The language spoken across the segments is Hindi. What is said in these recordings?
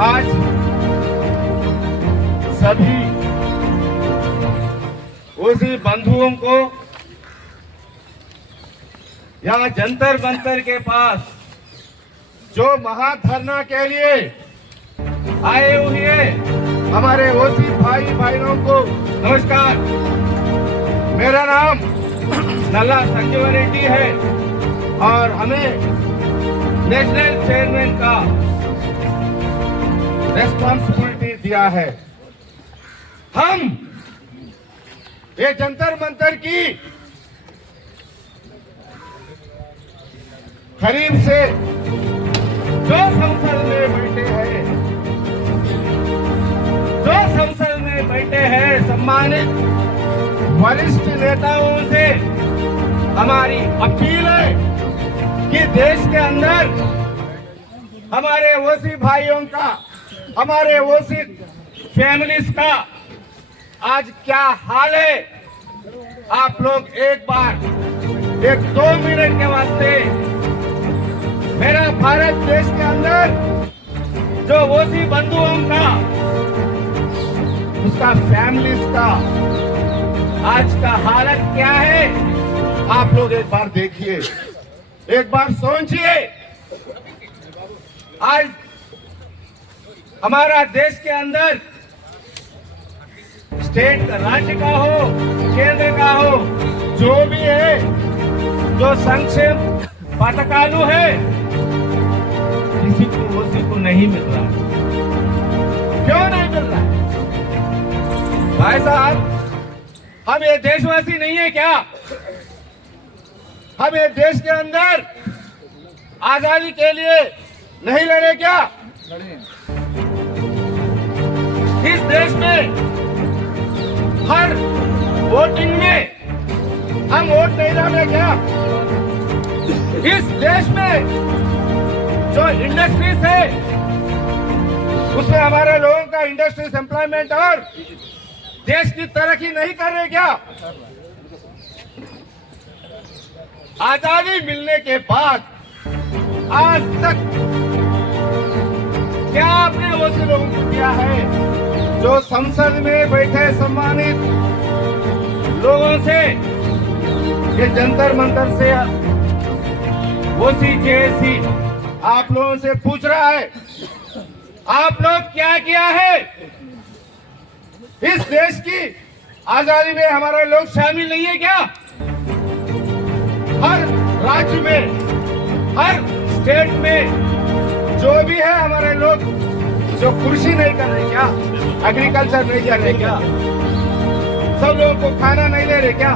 आज सभी ओसी बंधुओं को यहाँ जंतर मंतर के पास जो महाधरना के लिए आए हुए हमारे ओसी भाई बहनों को नमस्कार। मेरा नाम नल्ला संजीव रेड्डी है और हमें नेशनल चेयरमैन का रेस्पॉन्सिबिलिटी दिया है। हम ये जंतर मंतर की करीब से जो संसद में बैठे हैं सम्मानित वरिष्ठ नेताओं से हमारी अपील है कि देश के अंदर हमारे ओसी भाइयों का, हमारे ओसी फैमिलीज का आज क्या हाल है, आप लोग एक बार 1-2 मिनट के वास्ते मेरा भारत देश के अंदर जो ओसी बंधुओं का, उसका फैमिलीज का आज का हालत क्या है, आप लोग एक बार देखिए, एक बार सोचिए। आज हमारा देश के अंदर स्टेट का, राज्य का हो, केंद्र का हो, जो भी है, जो संक्षेम पथकालू है, किसी को ओसी को नहीं मिल रहा है। क्यों नहीं मिल रहा है? भाई साहब, हम ये देशवासी नहीं है क्या? हम ये देश के अंदर आजादी के लिए नहीं लड़े क्या? इस देश में हर वोटिंग में हम वोट नहीं डाले क्या? इस देश में जो इंडस्ट्रीज है उसमें हमारे लोगों का इंडस्ट्रीज एम्प्लॉयमेंट और देश की तरक्की नहीं कर रहे क्या? आजादी मिलने के बाद आज तक क्या आपने ओसी लोगों को किया है? जो संसद में बैठे सम्मानित लोगों से ये जंतर मंतर से ओसी जेएसी आप लोगों से पूछ रहा है, आप लोग क्या किया है? इस देश की आजादी में हमारे लोग शामिल नहीं है क्या? हर राज्य में, हर स्टेट में जो भी है हमारे लोग जो कृषि नहीं कर रहे क्या? एग्रीकल्चर नहीं कर रहे क्या? सब लोगों को खाना नहीं ले रहे क्या?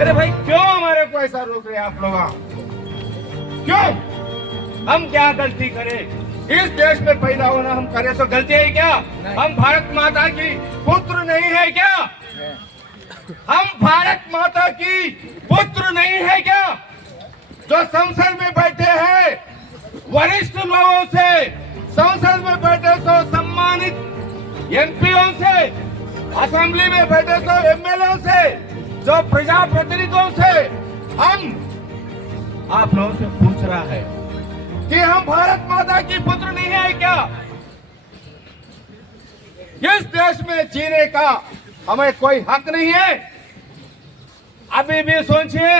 अरे भाई, क्यों हमारे को ऐसा रोक रहे आप लोग? क्यों? हम क्या गलती करें? इस देश में पैदा होना हम करें तो गलती है क्या? हम भारत माता की पुत्र नहीं है क्या? हम भारत माता की पुत्र नहीं है क्या? जो संसद में बैठे हैं वरिष्ठ लोगों से, संसद में बैठे तो सम्मानित एमपीओं से, असेंबली में बैठे तो एमएलए से, जो प्रजाप्रतिनिधियों से हम आप लोगों से पूछ रहा है कि हम भारत माता की पुत्र नहीं है क्या? इस देश में जीने का हमें कोई हक नहीं है? अभी भी सोचिए,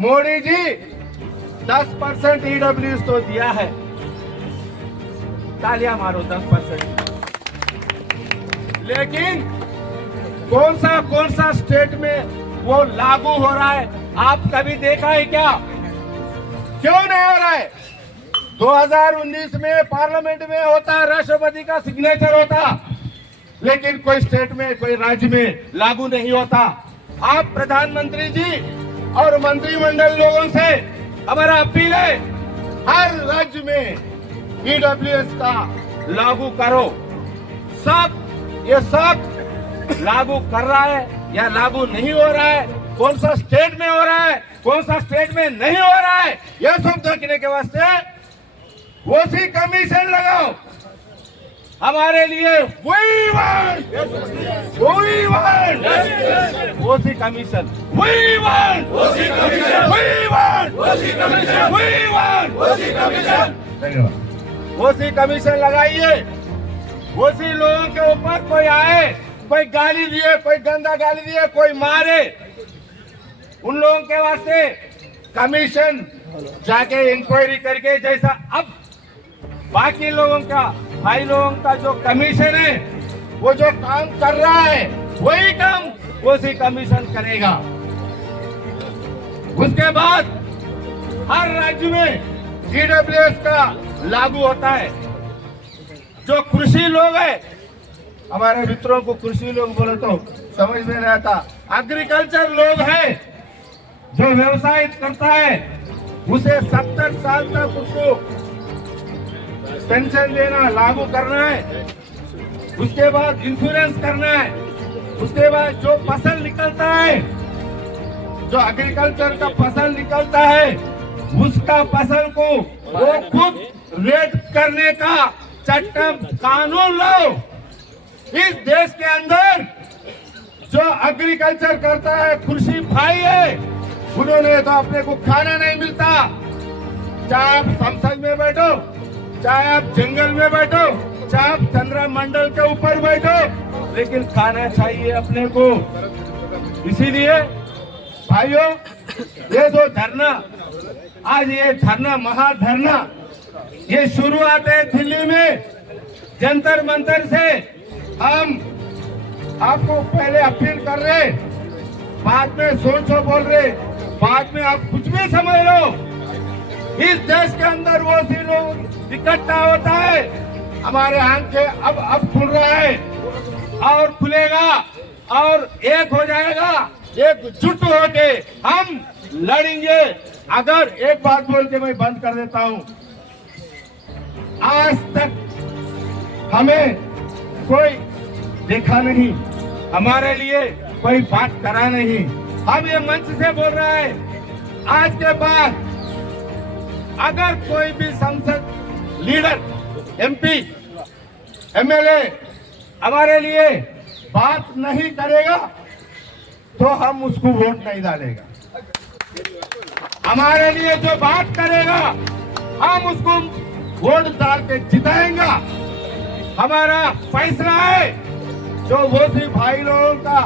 मोदी जी 10% ईडब्ल्यूएस तो दिया है, तालियां मारो 10%। लेकिन कौन सा स्टेट में वो लागू हो रहा है? आप कभी देखा है क्या? क्यों नहीं हो रहा है? 2019 में पार्लियामेंट में होता, राष्ट्रपति का सिग्नेचर होता, लेकिन कोई स्टेट में, कोई राज्य में लागू नहीं होता। आप प्रधानमंत्री जी और मंत्रिमंडल लोगों से हमारा अपील है, हर राज्य में ईडब्ल्यूएस का लागू करो। ये सब लागू कर रहा है या लागू नहीं हो रहा है? कौन सा स्टेट में हो रहा है, कौन सा स्टेट में नहीं हो रहा है, यह सब देखने के वास्ते ओसी कमीशन लगाओ। हमारे लिए we want OC commission, we want OC commission, we want OC commission, we want OC commission. धन्यवाद। ओसी कमीशन लगाइए। ओसी लोगों के ऊपर कोई आए, कोई गाली दिए, कोई गंदा गाली दिए, कोई मारे, उन लोगों के वास्ते कमीशन जाके इंक्वायरी करके, जैसा अब बाकी लोगों का, भाई लोगों का जो कमीशन है, वो जो काम कर रहा है वही काम ओसी कमीशन करेगा। उसके बाद हर राज्य में ईडब्ल्यूएस का लागू होता है। जो कृषि लोग है, हमारे मित्रों को कृषि लोग बोले तो समझ में नहीं आता, एग्रीकल्चर लोग है जो व्यवसाय करता है, उसे 70 साल तक उसको पेंशन देना लागू करना है। उसके बाद इंश्योरेंस करना है। उसके बाद जो फसल निकलता है, जो एग्रीकल्चर का फसल निकलता है, उसका फसल को वो खुद रेट करने का चट्टम कानून लाओ। इस देश के अंदर जो एग्रीकल्चर करता है, कृषि भाई है, उन्होंने तो अपने को खाना नहीं मिलता। चाहे आप संसद में बैठो, चाहे आप जंगल में बैठो, चाहे आप चंद्रमंडल के ऊपर बैठो, लेकिन खाना चाहिए अपने को। इसीलिए भाइयों, ये जो धरना, आज ये धरना, महाधरना, ये शुरुआत है दिल्ली में जंतर मंतर से। हम आपको पहले अपील कर रहे, बाद में सोचो बोल रहे, बाद में आप कुछ भी समझ लो। इस देश के अंदर वो सी लोग इकट्ठा होता है, हमारे आंखें अब खुल रहा है और खुलेगा और एक हो जाएगा, एकजुट होके हम लड़ेंगे। अगर एक बात बोल के मैं बंद कर देता हूं, आज तक हमें कोई देखा नहीं, हमारे लिए कोई बात करा नहीं। हम ये मंच से बोल रहा है, आज के बाद अगर कोई भी संसद लीडर, एमपी, एमएलए हमारे लिए बात नहीं करेगा तो हम उसको वोट नहीं डालेगा। हमारे लिए जो बात करेगा हम उसको वोट डाल के जिताएंगा। हमारा फैसला है। जो वो भी भाई लोगों का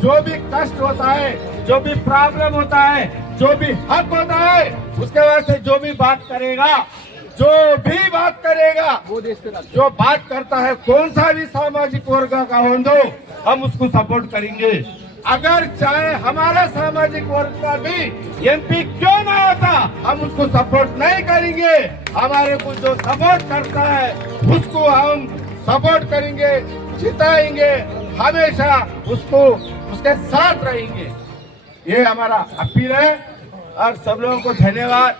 जो भी कष्ट होता है, जो भी प्रॉब्लम होता है, जो भी हक होता है, उसके वास्ते जो भी बात करेगा, जो भी बात करेगा, जो बात करता है, कौन सा भी सामाजिक वर्ग का हो दो, हम उसको सपोर्ट करेंगे। अगर चाहे हमारा सामाजिक वर्ग का भी एमपी क्यों ना होता, हम उसको सपोर्ट नहीं करेंगे। हमारे को जो सपोर्ट करता है उसको हम सपोर्ट करेंगे, जिताएंगे, हमेशा उसको उसके साथ रहेंगे। ये हमारा अपील है और सब लोगों को धन्यवाद।